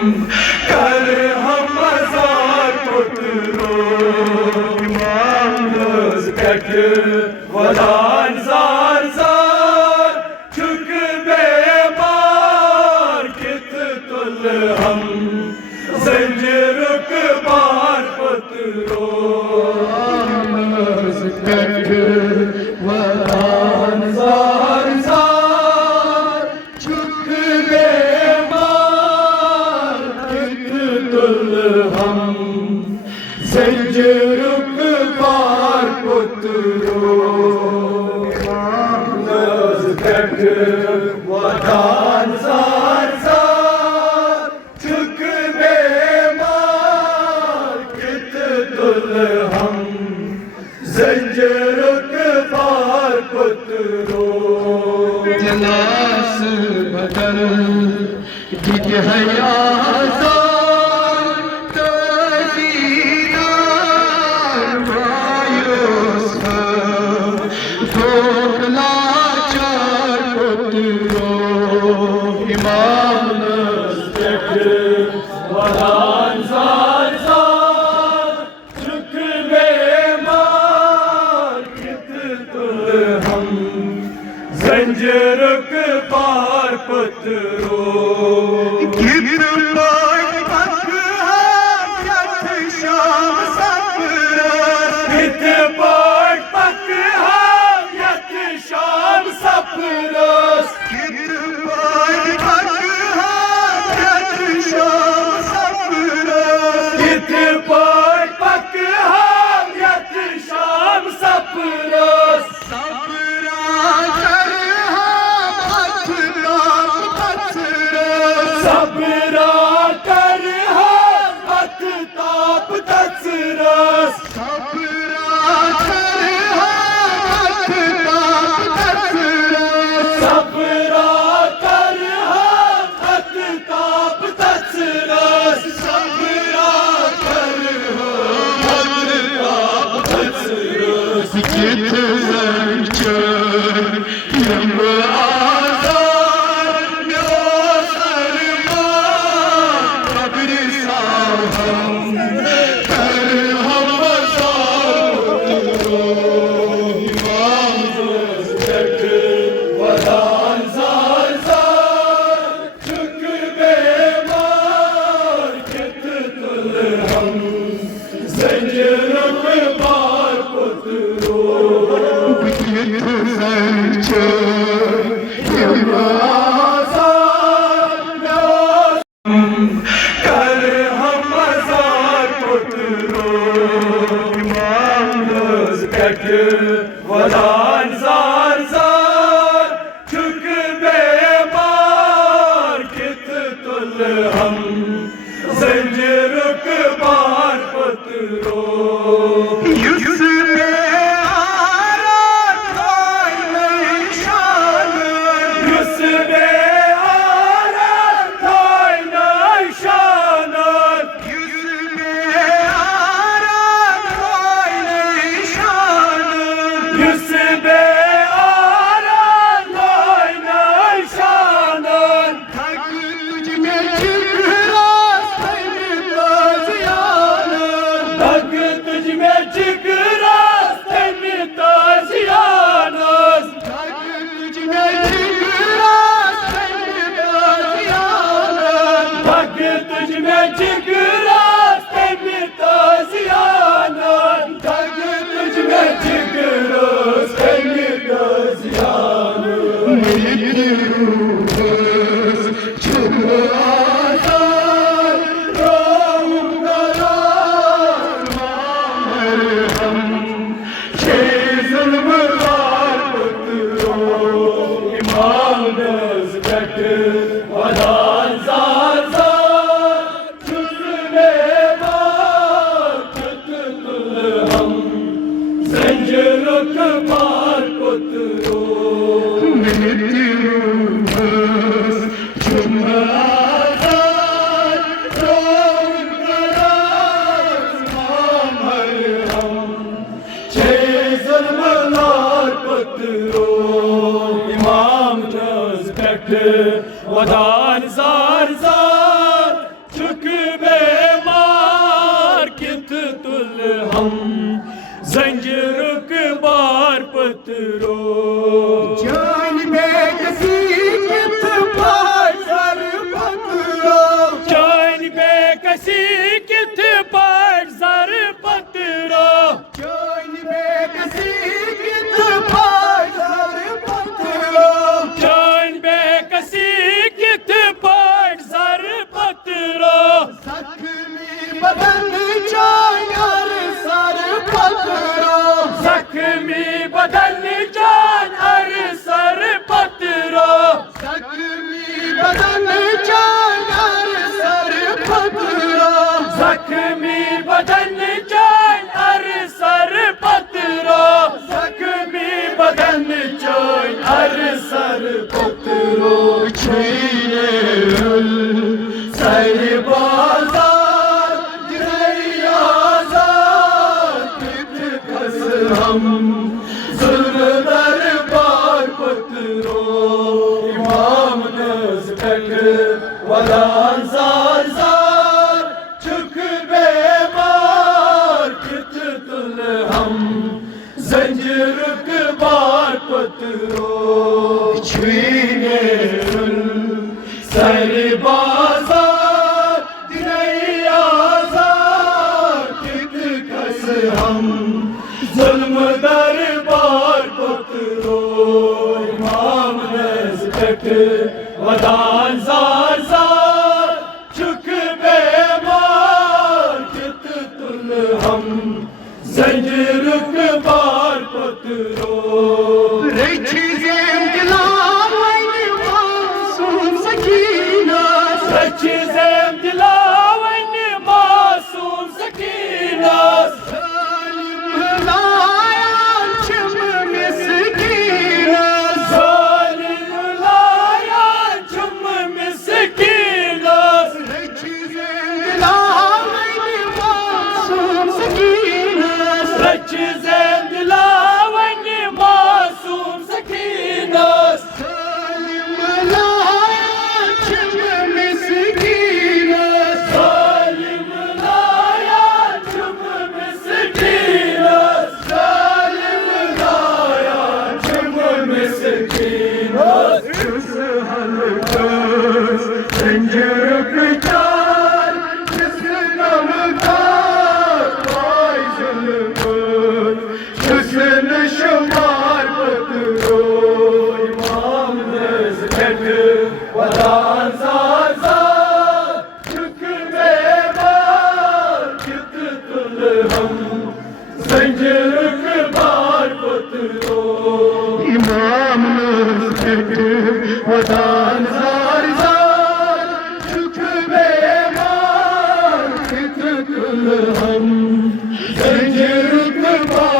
कर हम मजार पुत्रो इमाम कट वदान जार जार चुक बेमार कित तुल हम जंजरुक बार पुत्रो कट वदान जार जार चुक बेमार कित तुल हम जंजरुक बार पुत्रो कट वदान जार जार चुक बेमार कित तुल हम जंजरुक बार पुत्रो जलास बदल जित है आज़ाद तज़ीदार मायूस धोखला चार पुत्रो इमाम कट वदान जार जार चुक बेमार कित तुल हम जंजरुक बार पुत्रो कित पाक पक हाथ शाम सफरस कित पाक पक हम यत शाम सफरस कित पाक पक हाथ शाम सफरस कित पाक पक हम यत शाम सफरस सफरा कर हाथ ताप तसरस सबरा कर हम हथ ताप तसरस सफरा कर हाथ ताप तसरस सबरा कर हम हथ ताप तसरस सबरा कर हम हथ ताप तसरस जित जंचर यम आज़ाद नो सरमान कब्र साहम कर हम पुत्रो इमाम कट वदान जार जार चुक बेमार कित तुल हम जंजरुक बार पुत्रो जित जंचर यम आज़ाद कर हम मजार पुत्रो इमाम कट वदान जार जार चुक बेमार कित तुल हम जंजरुक बार पुत्रो युस्मे आरा कोई निशान युस्मे आरा थाय निशानत युस्मे आरा कोई निशान युस्मे आरा थाय निशानत थक तुझ में जिगरास में ताज़ियान धग तुझ में जिगरास में ताज़ियानस थक तुझ में जिगरास में ताज़ियान धग तुझ में जिगरास में ताज़ियानस धग तुझ में जिगरास में ताज़ियानस मेरी रूह छुप आज़ाद रहूँगा मरहम छे जुल्मगार पुत्रो इमाम कट वदान जार जार चुक बेमार कित तुल हम जंजरुक बार पुत्रो मेरी रूह छुप आज़ाद रहूँगा मरहम छे जुल्मगार पुत्रो इमाम कट वदान जार जार हम जंजीर बार पत्रो जान में कसी कित पार सर पत्रो जान बेकसी कित पार सर पत्रो जान में कसी कित पार सर पत्रो जान बेकसी कित पार सर पत्रो जख्मी बदन चायर सर पत्रो जख्मी बदन जान हर सर पत्रो जख्मी बदन चायर सर पत्रो जख्मी बदन जान हर सर पत्रो जख्मी बदन जान हर सर पत्रो छीने सर बाजार आजाद कित कस हम जुल्म दरबार पत्रो इमाम नज़्क़त वलान ज़ार ज़ार चुक बेमार कित तुल हम जंजीर बार पत्रो छीने सर बाजार आजाद कित कस हम जुल्म दरबार पत्रो इमाम नज़्क़त वदान ज़ार ज़ार चुक बेमार कित तुल हम जंजीर बार पत्रो रची ज़ेम दिलावन मासूम सकीना सच्ची ज़ेम दिलावन मासूम सकीना जालिम लाया चम मिस्कीना जालिम लाया चुम मिस्कीना रची ज़ेम दिलावन मासूम सकीना सच्ची ज़ेम दिलावन मासूम सकीना जालिम लाया चम मिस्कीना जालिम लाया चुम मिस्कीना जालिम लाया चुम मिस्कीना उस हलकस जंजीर पिचार जिस नमकार पाई जुल्मत हुस्न शुमार पत्रो इमाम नज़्क़त वदान ज़ार ज़ार चुक बेमार कित तुल हम जंजीर बार पत्रो इमाम नज़्क़त वदान ज़ार ज़ार चुक बेमार कित तुल हम जंजीर बार